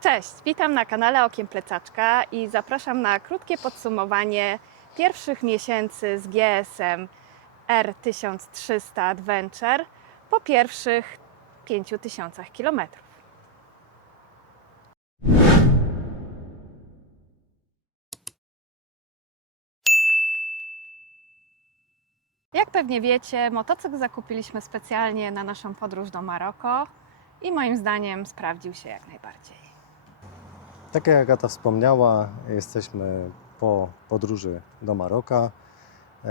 Cześć, witam na kanale Okiem Plecaczka i zapraszam na krótkie podsumowanie pierwszych miesięcy z GS-em R1300 Adventure po pierwszych 5000 km. Jak pewnie wiecie, motocykl zakupiliśmy specjalnie na naszą podróż do Maroko i moim zdaniem sprawdził się jak najbardziej. Tak jak Agata wspomniała, jesteśmy po podróży do Maroka.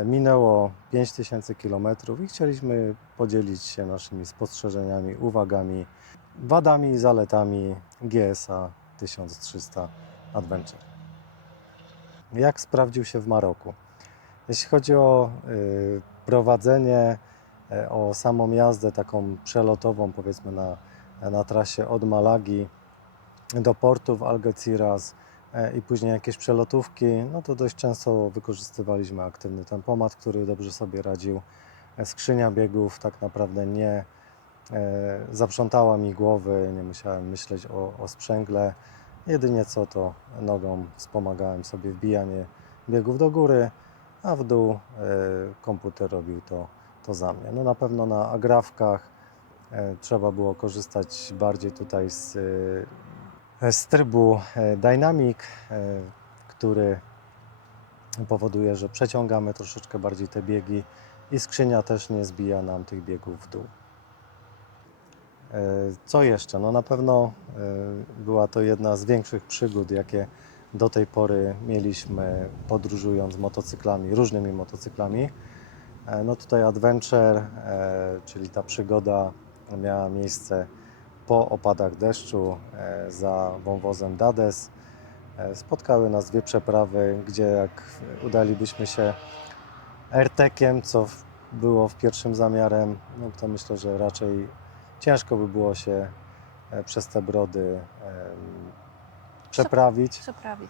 Minęło 5000 km i chcieliśmy podzielić się naszymi spostrzeżeniami, uwagami, wadami i zaletami GS-a 1300 Adventure. Jak sprawdził się w Maroku? Jeśli chodzi o prowadzenie, o samą jazdę taką przelotową, powiedzmy na trasie od Malagi do portu w Algeciras i później jakieś przelotówki, no to dość często wykorzystywaliśmy aktywny tempomat, który dobrze sobie radził. Skrzynia biegów tak naprawdę nie zaprzątała mi głowy, nie musiałem myśleć o sprzęgle. Jedynie co to nogą wspomagałem sobie wbijanie biegów do góry, a w dół komputer robił to za mnie. No na pewno na agrafkach trzeba było korzystać bardziej tutaj z trybu Dynamic, który powoduje, że przeciągamy troszeczkę bardziej te biegi i skrzynia też nie zbija nam tych biegów w dół. Co jeszcze? No na pewno była to jedna z większych przygód, jakie do tej pory mieliśmy podróżując motocyklami, różnymi motocyklami. No tutaj Adventure, czyli ta przygoda miała miejsce po opadach deszczu za wąwozem Dades. Spotkały nas dwie przeprawy, gdzie jak udalibyśmy się AirTechiem, co było w pierwszym zamiarem, no to myślę, że raczej ciężko by było się przez te brody przeprawić.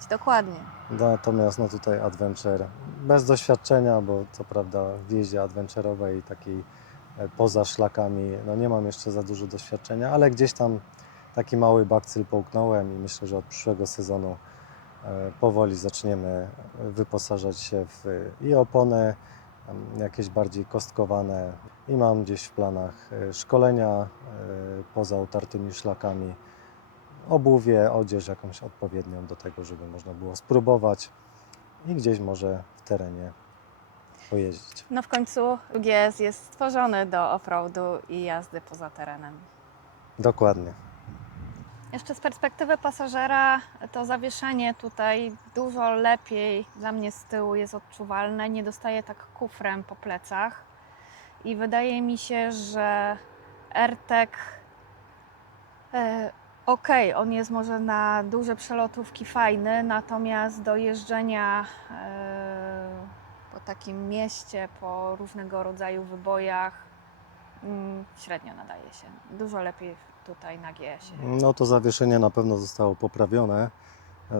Dokładnie. Natomiast no tutaj Adventure bez doświadczenia, bo co prawda w jeździe adventurowej takiej poza szlakami, no nie mam jeszcze za dużo doświadczenia, ale gdzieś tam taki mały bakcyl połknąłem i myślę, że od przyszłego sezonu powoli zaczniemy wyposażać się w i opony jakieś bardziej kostkowane i mam gdzieś w planach szkolenia poza utartymi szlakami, obuwie, odzież jakąś odpowiednią do tego, żeby można było spróbować i gdzieś może w terenie pojeździć. No w końcu GS jest stworzony do offroadu i jazdy poza terenem. Dokładnie. Jeszcze z perspektywy pasażera to zawieszenie tutaj dużo lepiej dla mnie z tyłu jest odczuwalne. Nie dostaję tak kufrem po plecach i wydaje mi się, że AirTech on jest może na duże przelotówki fajny, natomiast do jeżdżenia po takim mieście, po różnego rodzaju wybojach średnio nadaje się. Dużo lepiej tutaj na GS-ie. No to zawieszenie na pewno zostało poprawione.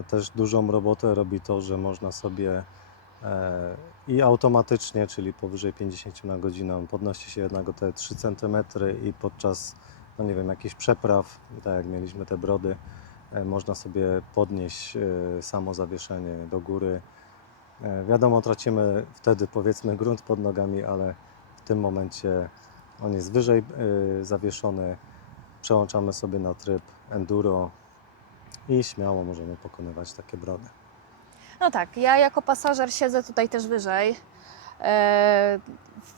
Też dużą robotę robi to, że można sobie i automatycznie, czyli powyżej 50 na godzinę, podnosi się jednak o te 3 cm i podczas, no nie wiem, jakichś przepraw, tak jak mieliśmy te brody, można sobie podnieść samo zawieszenie do góry. Wiadomo, tracimy wtedy powiedzmy grunt pod nogami, ale w tym momencie on jest wyżej zawieszony. Przełączamy sobie na tryb enduro i śmiało możemy pokonywać takie brody. No tak, ja jako pasażer siedzę tutaj też wyżej.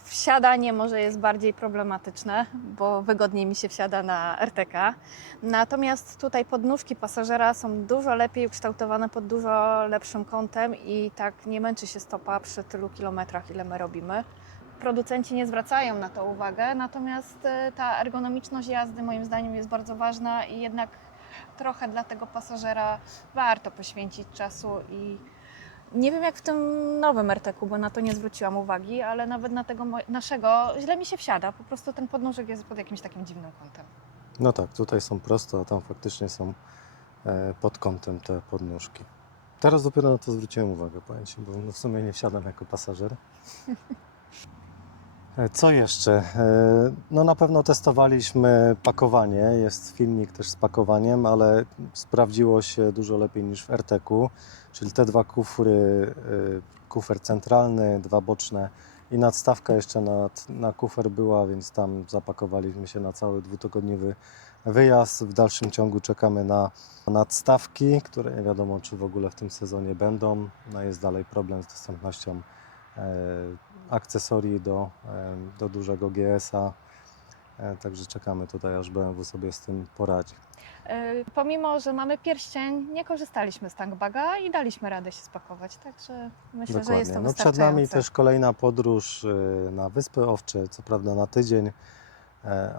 Wsiadanie może jest bardziej problematyczne, bo wygodniej mi się wsiada na RTK. Natomiast tutaj podnóżki pasażera są dużo lepiej ukształtowane pod dużo lepszym kątem i tak nie męczy się stopa przy tylu kilometrach, ile my robimy. Producenci nie zwracają na to uwagę, natomiast ta ergonomiczność jazdy moim zdaniem jest bardzo ważna i jednak trochę dla tego pasażera warto poświęcić czasu i nie wiem jak w tym nowym RTK-u, bo na to nie zwróciłam uwagi, ale nawet na tego naszego źle mi się wsiada. Po prostu ten podnóżek jest pod jakimś takim dziwnym kątem. No tak, tutaj są proste, a tam faktycznie są pod kątem te podnóżki. Teraz dopiero na to zwróciłem uwagę, powiem Ci, bo w sumie nie wsiadam jako pasażer. Co jeszcze? No na pewno testowaliśmy pakowanie, jest filmik też z pakowaniem, ale sprawdziło się dużo lepiej niż w RTK-u, czyli te dwa kufry, kufer centralny, dwa boczne i nadstawka jeszcze na kufer była, więc tam zapakowaliśmy się na cały dwutygodniowy wyjazd. W dalszym ciągu czekamy na nadstawki, które nie wiadomo czy w ogóle w tym sezonie będą. No jest dalej problem z dostępnością akcesorii do dużego GS-a, także czekamy tutaj, aż BMW sobie z tym poradzi. Pomimo, że mamy pierścień, nie korzystaliśmy z tankbaga i daliśmy radę się spakować, także myślę, że jest to No przed nami wystarczające. też kolejna podróż na Wyspy Owcze, co prawda na tydzień,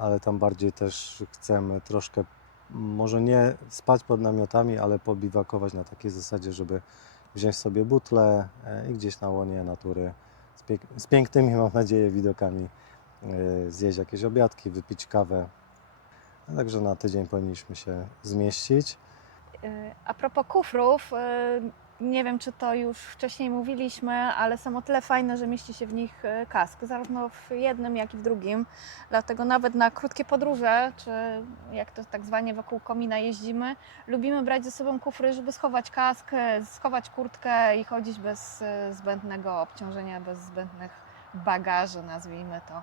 ale tam bardziej też chcemy troszkę, może nie spać pod namiotami, ale pobiwakować na takiej zasadzie, żeby wziąć sobie butlę i gdzieś na łonie natury z pięknymi, mam nadzieję, widokami zjeść jakieś obiadki, wypić kawę. Także na tydzień powinniśmy się zmieścić. A propos kufrów, nie wiem, czy to już wcześniej mówiliśmy, ale są o tyle fajne, że mieści się w nich kask, zarówno w jednym, jak i w drugim. Dlatego nawet na krótkie podróże, czy jak to tak zwanie wokół komina jeździmy, lubimy brać ze sobą kufry, żeby schować kask, schować kurtkę i chodzić bez zbędnego obciążenia, bez zbędnych bagaży, nazwijmy to,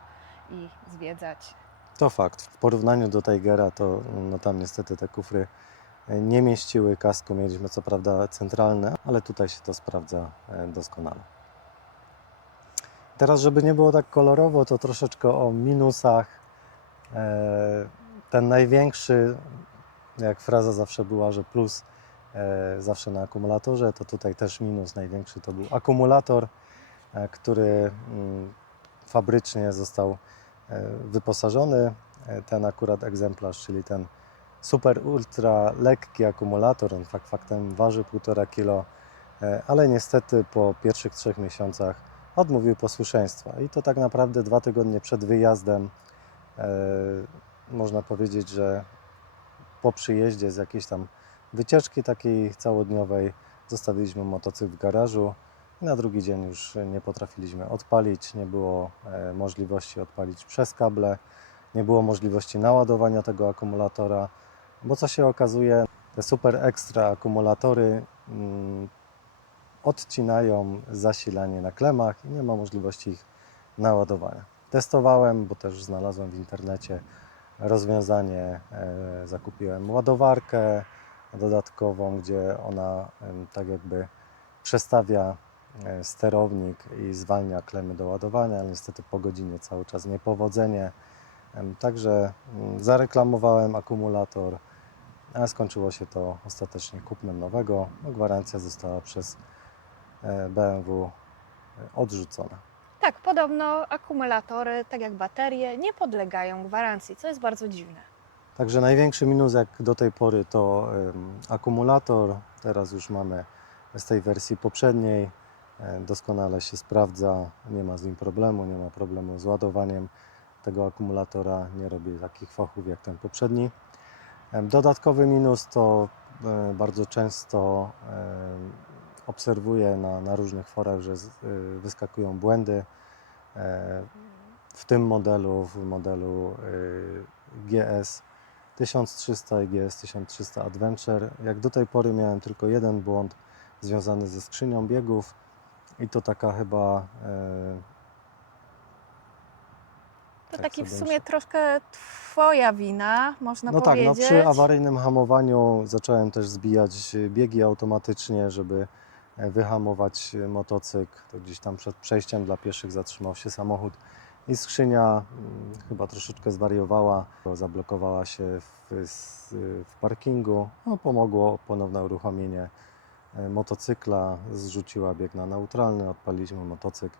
i zwiedzać. To fakt. W porównaniu do Tigera, to no tam niestety te kufry nie mieściły kasku. Mieliśmy co prawda centralne, ale tutaj się to sprawdza doskonale. Teraz, żeby nie było tak kolorowo, to troszeczkę o minusach. Ten największy, jak fraza zawsze była, że plus zawsze na akumulatorze, to tutaj też minus największy to był akumulator, który fabrycznie został wyposażony. Ten akurat egzemplarz, czyli ten super ultra lekki akumulator, on faktem waży 1,5 kg, ale niestety po pierwszych 3 miesiącach odmówił posłuszeństwa. I to tak naprawdę 2 tygodnie przed wyjazdem, można powiedzieć, że po przyjeździe z jakiejś tam wycieczki takiej całodniowej zostawiliśmy motocykl w garażu i na drugi dzień już nie potrafiliśmy odpalić, nie było możliwości odpalić przez kable, nie było możliwości naładowania tego akumulatora, bo co się okazuje, te super ekstra akumulatory odcinają zasilanie na klemach i nie ma możliwości ich naładowania. Testowałem, bo też znalazłem w internecie rozwiązanie, zakupiłem ładowarkę dodatkową, gdzie ona tak jakby przestawia sterownik i zwalnia klemy do ładowania, ale niestety po godzinie cały czas niepowodzenie. Także zareklamowałem akumulator, a skończyło się to ostatecznie kupnem nowego. No, gwarancja została przez BMW odrzucona. Tak, podobno akumulatory, tak jak baterie, nie podlegają gwarancji, co jest bardzo dziwne. Także największy minus jak do tej pory to akumulator. Teraz już mamy z tej wersji poprzedniej. Doskonale się sprawdza, nie ma z nim problemu, nie ma problemu z ładowaniem tego akumulatora, nie robi takich fachów jak ten poprzedni. Dodatkowy minus to bardzo często obserwuję na różnych forach, że wyskakują błędy. W tym modelu, w modelu GS 1300 i GS 1300 Adventure, jak do tej pory miałem tylko jeden błąd związany ze skrzynią biegów i to taka chyba To tak taki w sobie sumie myślę. troszkę Twoja wina, można No tak, no powiedzieć. przy awaryjnym hamowaniu zacząłem też zbijać biegi automatycznie, żeby wyhamować motocykl. To gdzieś tam przed przejściem dla pieszych zatrzymał się samochód i skrzynia chyba troszeczkę zwariowała, zablokowała się w parkingu. No, pomogło ponowne uruchomienie motocykla, zrzuciła bieg na neutralny, odpaliliśmy motocykl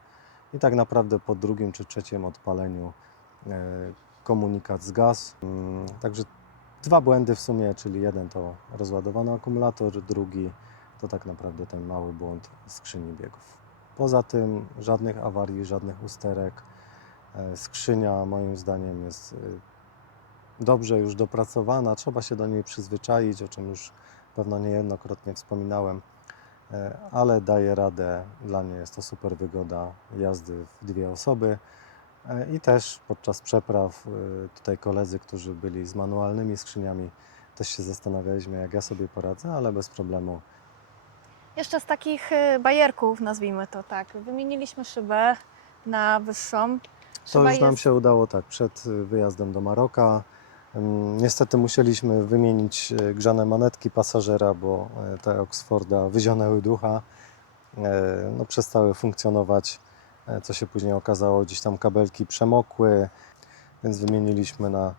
i tak naprawdę po drugim czy trzecim odpaleniu komunikat zgasł. Także dwa błędy w sumie, czyli jeden to rozładowany akumulator, drugi to tak naprawdę ten mały błąd skrzyni biegów. Poza tym żadnych awarii, żadnych usterek. Skrzynia moim zdaniem jest dobrze już dopracowana, trzeba się do niej przyzwyczaić, o czym już pewno niejednokrotnie wspominałem, ale daje radę. Dla mnie jest to super wygoda jazdy w dwie osoby. I też podczas przepraw tutaj koledzy, którzy byli z manualnymi skrzyniami, też się zastanawialiśmy, jak ja sobie poradzę, ale bez problemu. Jeszcze z takich bajerków, nazwijmy to tak, wymieniliśmy szybę na wyższą. To Szyba już nam jest się udało tak przed wyjazdem do Maroka. Niestety musieliśmy wymienić grzane manetki pasażera, bo te Oxforda wyzionęły ducha. No, przestały funkcjonować, co się później okazało, gdzieś tam kabelki przemokły, więc wymieniliśmy na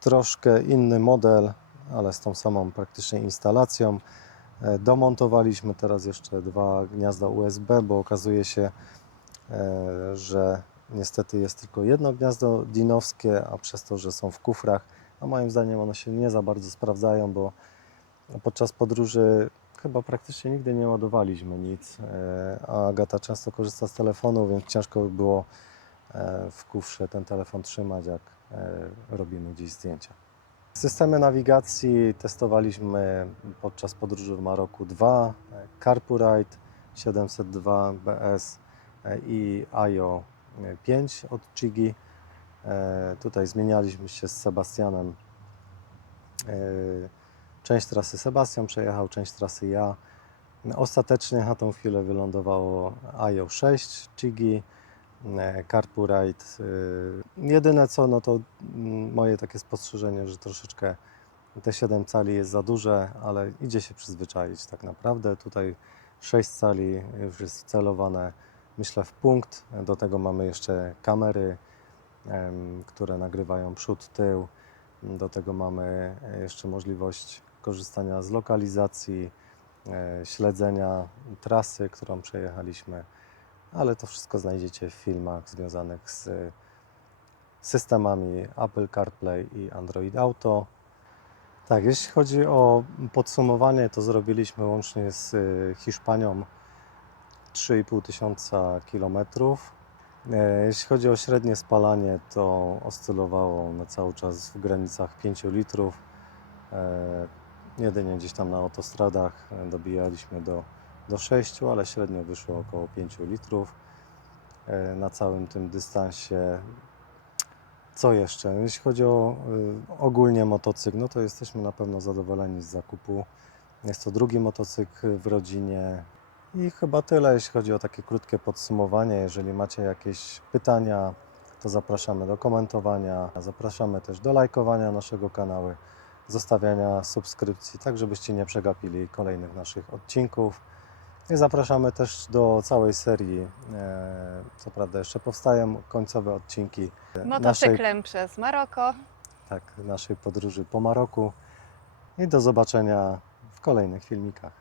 troszkę inny model, ale z tą samą praktycznie instalacją. Domontowaliśmy teraz jeszcze 2 gniazda USB, bo okazuje się, że niestety jest tylko jedno gniazdo DIN-owskie, a przez to, że są w kufrach, no moim zdaniem one się nie za bardzo sprawdzają, bo podczas podróży chyba praktycznie nigdy nie ładowaliśmy nic, a Agata często korzysta z telefonu, więc ciężko by było w kufrze ten telefon trzymać, jak robimy gdzieś zdjęcia. Systemy nawigacji testowaliśmy podczas podróży w Maroku 2, CarPurite 702 BS i IO 5 od Chigi. Tutaj zmienialiśmy się z Sebastianem. Część trasy Sebastian przejechał, część trasy ja. Ostatecznie na tą chwilę wylądowało IO 6 Chigi, CarPurite. Jedyne co, no to moje takie spostrzeżenie, że troszeczkę te 7 cali jest za duże, ale idzie się przyzwyczaić tak naprawdę. Tutaj 6 cali już jest wcelowane, myślę, w punkt. Do tego mamy jeszcze kamery, które nagrywają przód, tył. Do tego mamy jeszcze możliwość korzystania z lokalizacji, śledzenia trasy, którą przejechaliśmy, ale to wszystko znajdziecie w filmach związanych z systemami Apple CarPlay i Android Auto. Tak, jeśli chodzi o podsumowanie, to zrobiliśmy łącznie z Hiszpanią 3,5 tysiąca kilometrów. Jeśli chodzi o średnie spalanie, to oscylowało one cały czas w granicach 5 litrów. Jedynie gdzieś tam na autostradach dobijaliśmy do 6, ale średnio wyszło około 5 litrów na całym tym dystansie. Co jeszcze? Jeśli chodzi o ogólnie motocykl, no to jesteśmy na pewno zadowoleni z zakupu. Jest to drugi motocykl w rodzinie i chyba tyle, jeśli chodzi o takie krótkie podsumowanie. Jeżeli macie jakieś pytania, to zapraszamy do komentowania. Zapraszamy też do lajkowania naszego kanału, zostawiania subskrypcji, tak żebyście nie przegapili kolejnych naszych odcinków. I zapraszamy też do całej serii. Co prawda jeszcze powstają końcowe odcinki motocyklem przez Maroko. naszej podróży po Maroku. I do zobaczenia w kolejnych filmikach.